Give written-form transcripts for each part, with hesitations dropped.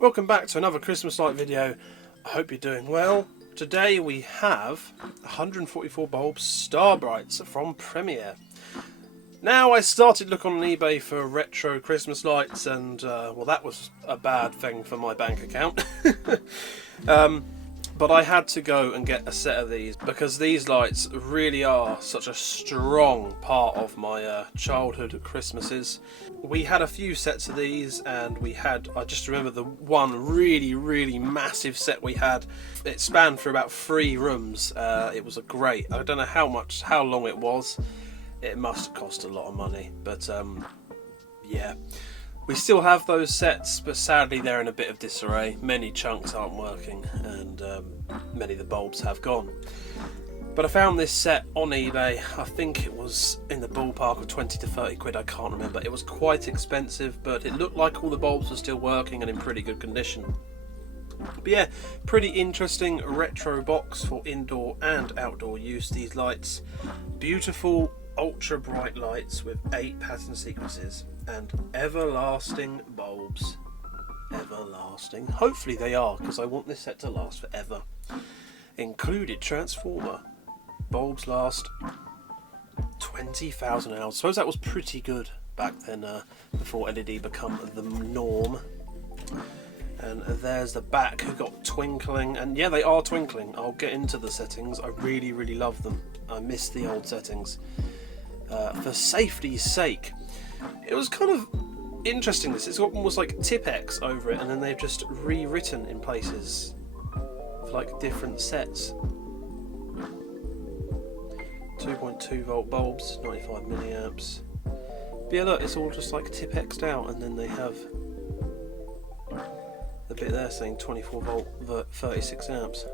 Welcome back to another Christmas light video. I hope you're doing well. Today we have 144 bulb Starbrights from Premier. Now, I started looking on eBay for retro Christmas lights and well, that was a bad thing for my bank account. But I had to go and get a set of these because these lights really are such a strong part of my childhood Christmases. We had a few sets of these, and I just remember the one really massive set we had. It spanned for about 3 rooms. It was great. I don't know how long it was. It must have cost a lot of money, but yeah. We still have those sets, but sadly they're in a bit of disarray. Many chunks aren't working, and many of the bulbs have gone. But I found this set on eBay. I think it was in the ballpark of 20 to 30 quid, I can't remember. It was quite expensive, but it looked like all the bulbs were still working and in pretty good condition. But yeah, pretty interesting retro box for indoor and outdoor use, these lights. Beautiful ultra bright lights with 8 pattern sequences and everlasting bulbs. Everlasting. Hopefully they are, because I want this set to last forever. Included transformer. Bulbs last 20,000 hours. I suppose that was pretty good back then, before LED become the norm. And there's the back, who got twinkling, and yeah, they are twinkling. I'll get into the settings. I really love them. I miss the old settings. For safety's sake, it was kind of interesting. It's got almost like Tipex over it, and then they've just rewritten in places for like different sets. 2.2 volt bulbs, 95 milliamps. But yeah, look, it's all just like Tipexed out, and then they have the bit there saying 24 volt, 36 amps.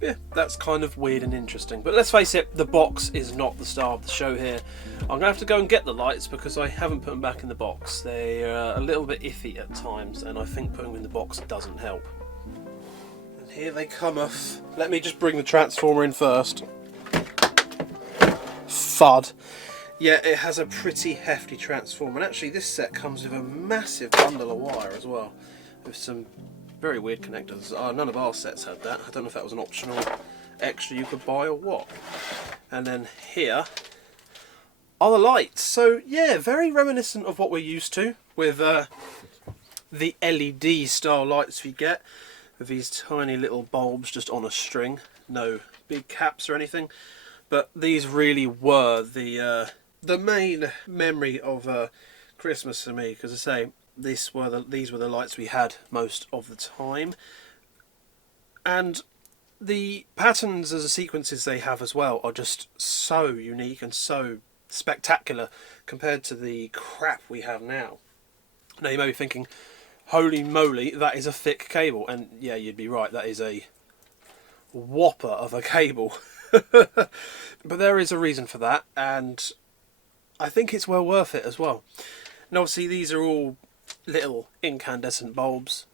Yeah, that's kind of weird and interesting. But let's face it, the box is not the star of the show here. I'm going to have to go and get the lights because I haven't put them back in the box. They're a little bit iffy at times, and I think putting them in the box doesn't help. And here they come off. Let me just bring the transformer in first. Thud. Yeah, it has a pretty hefty transformer. And actually this set comes with a massive bundle of wire as well, with some very weird connectors. None of our sets had that. I don't know if that was an optional extra you could buy or what. And then here are the lights. So yeah, very reminiscent of what we're used to with the LED style lights we get, with these tiny little bulbs just on a string. No big caps or anything. But these really were the main memory of Christmas for me, because I say, these were the lights we had most of the time, and the patterns as the sequences they have as well are just so unique and so spectacular compared to the crap we have now. Now you may be thinking, holy moly, that is a thick cable, and yeah, you'd be right, that is a whopper of a cable. But there is a reason for that, and I think it's well worth it as well. And obviously these are all little incandescent bulbs.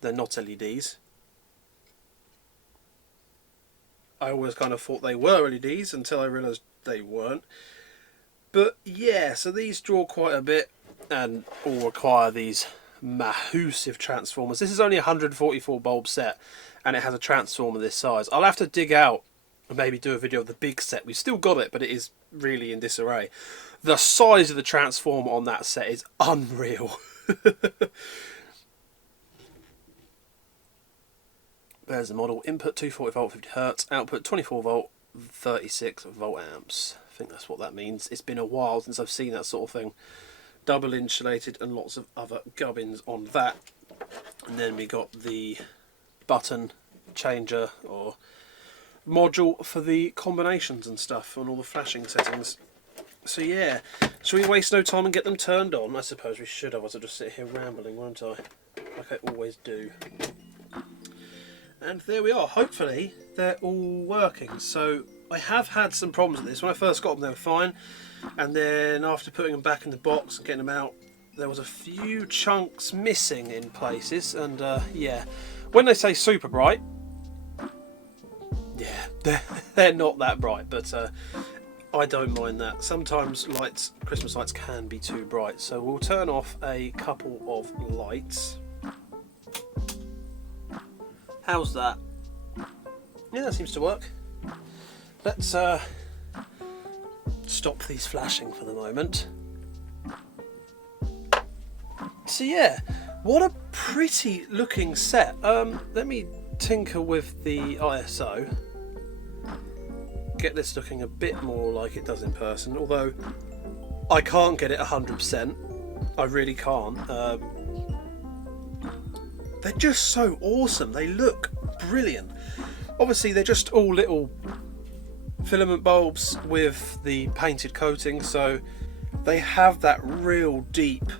They're not LEDs. I always kind of thought they were LEDs until I realised they weren't. But yeah, so these draw quite a bit and all require these massive transformers. This is only a 144 bulb set, and it has a transformer this size. I'll have to dig out and maybe do a video of the big set. We've still got it, but it is really in disarray. The size of the transformer on that set is unreal. There's the model. Input 240 volt 50 Hz, output 24 volt 36 volt amps. I think that's what that means. It's been a while since I've seen that sort of thing. Double insulated and lots of other gubbins on that. And then we got the button changer or module for the combinations and stuff and all the flashing settings. So yeah, shall we waste no time and get them turned on? I suppose we should, otherwise I'll just sit here rambling, won't I? Like I always do. And there we are. Hopefully they're all working. So I have had some problems with this. When I first got them they were fine, and then after putting them back in the box and getting them out, there was a few chunks missing in places. And yeah, when they say super bright, yeah, they're not that bright, but I don't mind that. Sometimes lights, Christmas lights can be too bright, so we'll turn off a couple of lights. How's that? Yeah, that seems to work. Let's stop these flashing for the moment. So yeah, what a pretty looking set. Let me tinker with the ISO. Get this looking a bit more like it does in person, although I can't get it 100%. I really can't. They're just so awesome. They look brilliant. Obviously, they're just all little filament bulbs with the painted coating, so they have that real deep,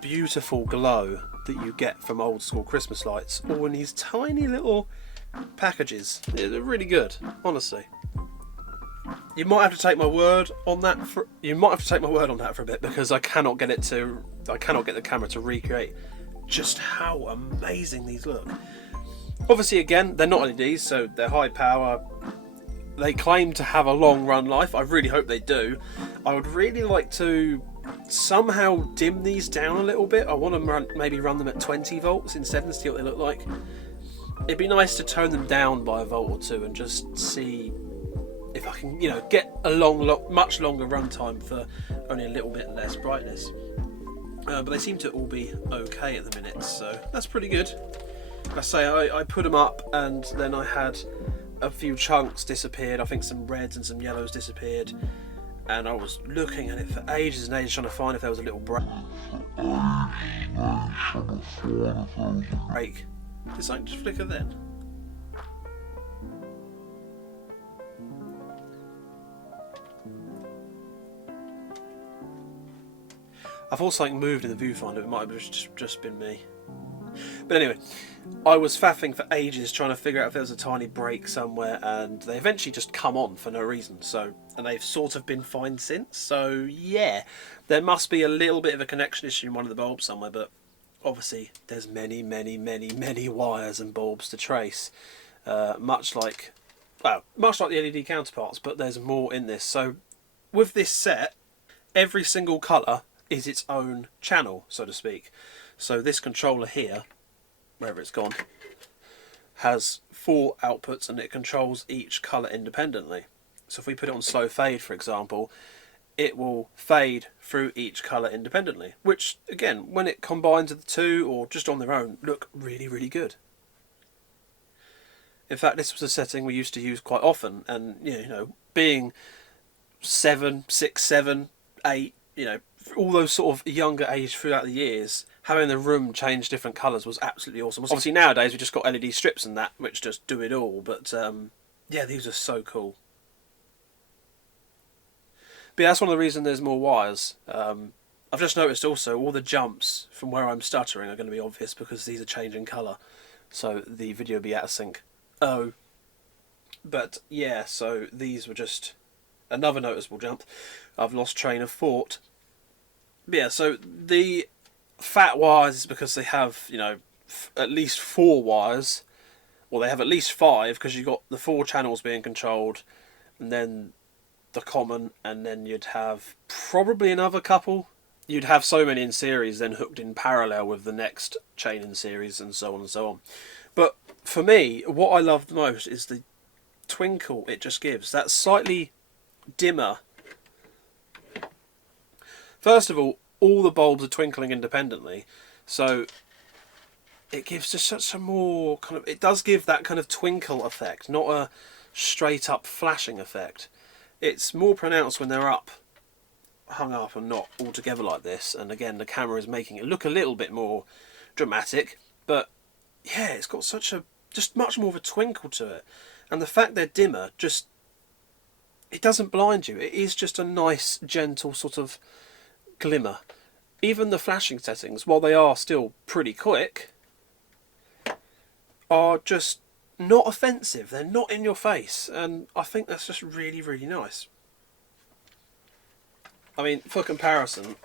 beautiful glow that you get from old school Christmas lights, all in these tiny little packages. They're really good, honestly. You might have to take my word on that for a bit, because I cannot get the camera to recreate just how amazing these look. Obviously, again, they're not LEDs, so they're high power. They claim to have a long run life. I really hope they do. I would really like to somehow dim these down a little bit. I want to maybe run them at 20 volts instead and see what they look like. It'd be nice to tone them down by a volt or two and just see if I can, get a much longer run time for only a little bit less brightness. But they seem to all be okay at the minute, so that's pretty good. I say I put them up, and then I had a few chunks disappeared. I think some reds and some yellows disappeared, and I was looking at it for ages and ages trying to find if there was a little break. Did something just flicker then? I thought something moved in the viewfinder. It might have just been me. But anyway, I was faffing for ages trying to figure out if there was a tiny break somewhere, and they eventually just come on for no reason. And they've sort of been fine since. So yeah, there must be a little bit of a connection issue in one of the bulbs somewhere, but obviously there's many wires and bulbs to trace, much like the LED counterparts, but there's more in this. So with this set, every single colour is its own channel, so to speak. So this controller here, wherever it's gone, has 4 outputs, and it controls each colour independently. So if we put it on slow fade, for example, it will fade through each colour independently, which again, when it combines the two or just on their own, look really good. In fact, this was a setting we used to use quite often, and being 7, 6, 7, 8, all those sort of younger age throughout the years, having the room change different colours was absolutely awesome. Obviously nowadays we've just got LED strips and that, which just do it all, but yeah, these are so cool. But yeah, that's one of the reasons there's more wires. I've just noticed also all the jumps from where I'm stuttering are going to be obvious because these are changing colour, so the video will be out of sync. But yeah, so these were just another noticeable jump. I've lost train of thought. But yeah, so the fat wires is because they have, at least 4 wires, or they have at least 5, because you've got the 4 channels being controlled, and then the common, and then you'd have probably another couple. You'd have so many in series, then hooked in parallel with the next chain in series, and so on and so on. But for me, what I love the most is the twinkle it just gives. That slightly dimmer. First of all the bulbs are twinkling independently, so it gives just such a more kind of, it does give that kind of twinkle effect, not a straight up flashing effect. It's more pronounced when they're hung up and not all together like this, and again the camera is making it look a little bit more dramatic, but yeah, it's got just much more of a twinkle to it, and the fact they're dimmer, it doesn't blind you. It is just a nice gentle sort of glimmer. Even the flashing settings, while they are still pretty quick, are just not offensive. They're not in your face, and I think that's just really nice. I mean, for comparison,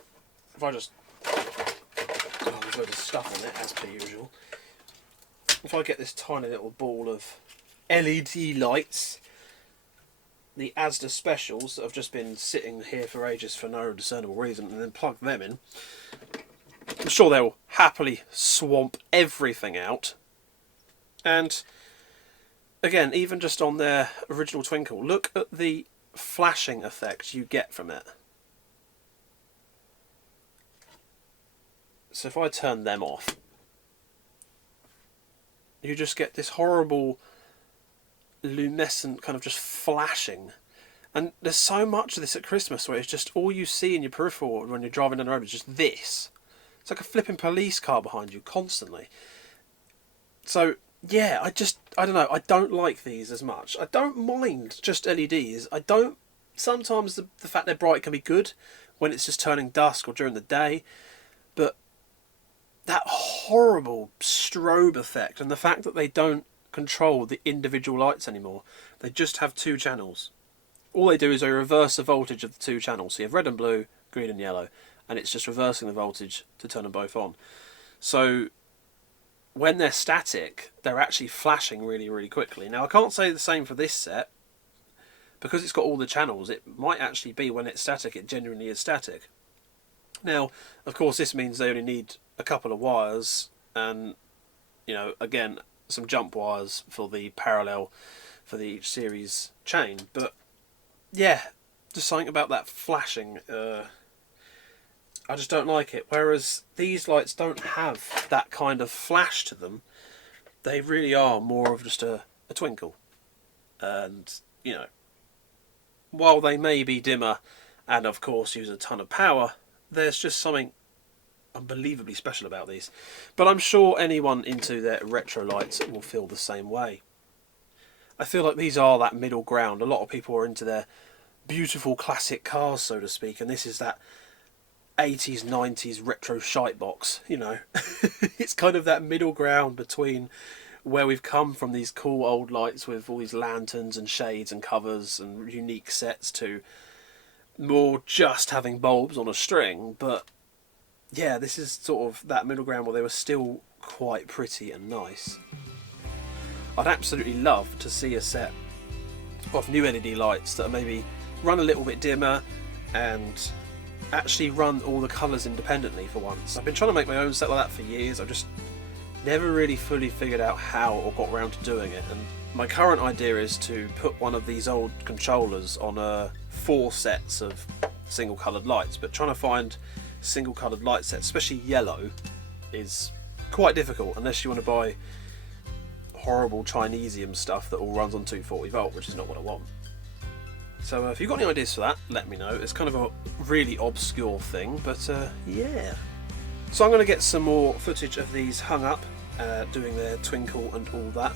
if I just there's loads of stuff on it as per usual. If I get this tiny little ball of LED lights, the Asda specials that have just been sitting here for ages for no discernible reason, and then plug them in, I'm sure they'll happily swamp everything out. And again, even just on their original twinkle, look at the flashing effect you get from it. So if I turn them off, you just get this horrible luminescent kind of just flashing. And there's so much of this at Christmas where it's just all you see in your peripheral when you're driving down the road is just this. It's like a flipping police car behind you constantly. So yeah, I don't know, I don't like these as much. I don't mind just LEDs. Sometimes the fact they're bright can be good when it's just turning dusk or during the day, but that horrible strobe effect and the fact that they don't control the individual lights anymore, they just have two channels. All they do is they reverse the voltage of the two channels. So you have red and blue, green and yellow, and it's just reversing the voltage to turn them both on. So when they're static, they're actually flashing really, really quickly. Now I can't say the same for this set, because it's got all the channels. It might actually be when it's static, it genuinely is static. Now, of course, this means they only need a couple of wires and, you know, again, some jump wires for the parallel for the each series chain. But yeah, just something about that flashing, I just don't like it. Whereas these lights don't have that kind of flash to them. They really are more of just a twinkle. And, you know, while they may be dimmer and of course use a ton of power, there's just something unbelievably special about these. But I'm sure anyone into their retro lights will feel the same way. I feel like these are that middle ground. A lot of people are into their beautiful classic cars, so to speak, and this is that 80s, 90s retro shite box, you know. It's kind of that middle ground between where we've come from, these cool old lights with all these lanterns and shades and covers and unique sets, to more just having bulbs on a string. But yeah, this is sort of that middle ground where they were still quite pretty and nice. I'd absolutely love to see a set of new LED lights that are maybe run a little bit dimmer and actually run all the colours independently for once. I've been trying to make my own set like that for years. I've just never really fully figured out how or got around to doing it, and my current idea is to put one of these old controllers on 4 sets of single coloured lights. But trying to find single coloured light sets, especially yellow, is quite difficult unless you want to buy horrible Chinesium stuff that all runs on 240 volt, which is not what I want. So if you've got any ideas for that, let me know. It's kind of a really obscure thing, but yeah. So I'm going to get some more footage of these hung up, doing their twinkle and all that.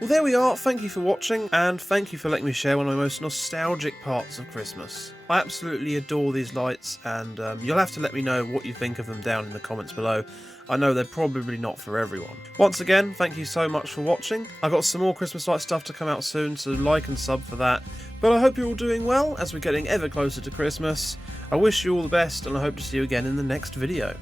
Well, there we are. Thank you for watching, and thank you for letting me share one of my most nostalgic parts of Christmas. I absolutely adore these lights, and you'll have to let me know what you think of them down in the comments below. I know they're probably not for everyone. Once again, thank you so much for watching. I've got some more Christmas light stuff to come out soon, so like and sub for that. But I hope you're all doing well as we're getting ever closer to Christmas. I wish you all the best, and I hope to see you again in the next video.